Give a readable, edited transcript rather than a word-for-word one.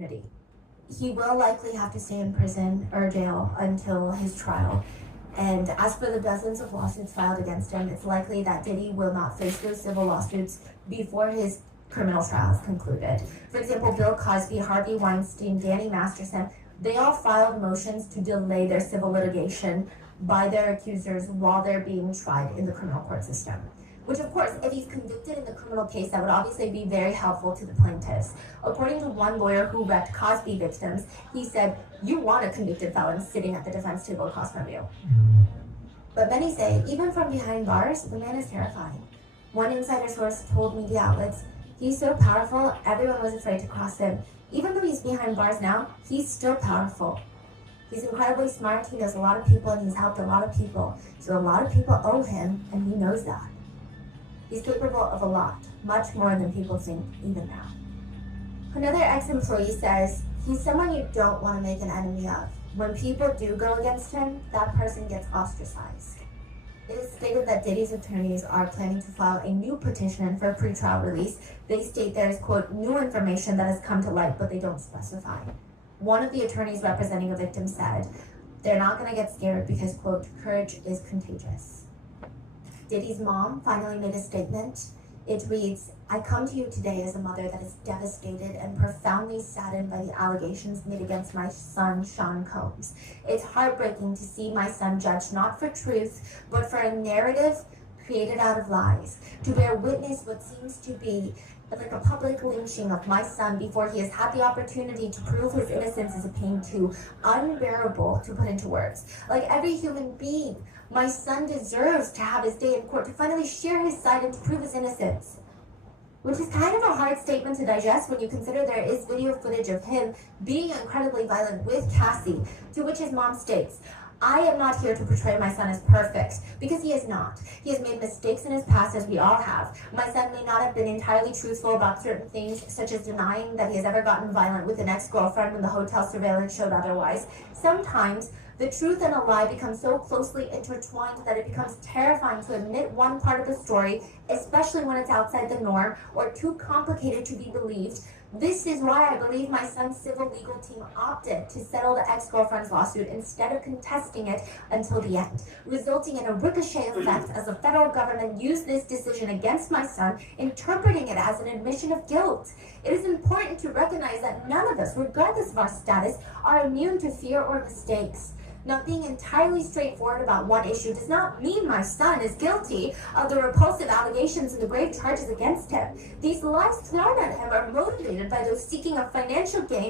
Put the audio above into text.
opportunity. He will likely have to stay in prison or jail until his trial. And as for the dozens of lawsuits filed against him, it's likely that Diddy will not face those civil lawsuits before his criminal trial is concluded. For example, Bill Cosby, Harvey Weinstein, Danny Masterson, they all filed motions to delay their civil litigation by their accusers while they're being tried in the criminal court system. Which, of course, if he's convicted in the criminal case, that would obviously be very helpful to the plaintiffs. According to one lawyer who repped Cosby victims, he said, "You want a convicted felon sitting at the defense table across from you." But many say, even from behind bars, the man is terrifying. One insider source told media outlets, "He's so powerful, everyone was afraid to cross him. Even though he's behind bars now, he's still powerful. He's incredibly smart, he knows a lot of people, and he's helped a lot of people. So a lot of people owe him, and he knows that. He's capable of a lot, much more than people think even now." Another ex-employee says, "He's someone you don't want to make an enemy of. When people do go against him, that person gets ostracized." It is stated that Diddy's attorneys are planning to file a new petition for pretrial release. They state there is, quote, "new information that has come to light," but they don't specify. One of the attorneys representing a victim said, "They're not going to get scared because, quote, courage is contagious." Diddy's mom finally made a statement. It reads, "I come to you today as a mother that is devastated and profoundly saddened by the allegations made against my son, Sean Combs. It's heartbreaking to see my son judged not for truth, but for a narrative created out of lies, to bear witness what seems to be like a public lynching of my son before he has had the opportunity to prove his innocence is a pain too unbearable to put into words. Like every human being, my son deserves to have his day in court, to finally share his side and to prove his innocence." Which is kind of a hard statement to digest when you consider there is video footage of him being incredibly violent with Cassie, to which his mom states, "I am not here to portray my son as perfect," because he is not. He has made mistakes in his past, as we all have. My son may not have been entirely truthful about certain things, such as denying that he has ever gotten violent with an ex-girlfriend when the hotel surveillance showed otherwise. Sometimes, the truth and a lie become so closely intertwined that it becomes terrifying to admit one part of the story, especially when it's outside the norm or too complicated to be believed. This is why I believe my son's civil legal team opted to settle the ex-girlfriend's lawsuit instead of contesting it until the end, resulting in a ricochet effect as the federal government used this decision against my son, interpreting it as an admission of guilt. It is important to recognize that none of us, regardless of our status, are immune to fear or mistakes. Not being entirely straightforward about one issue does not mean my son is guilty of the repulsive allegations and the grave charges against him. These lies thrown at him are motivated by those seeking a financial gain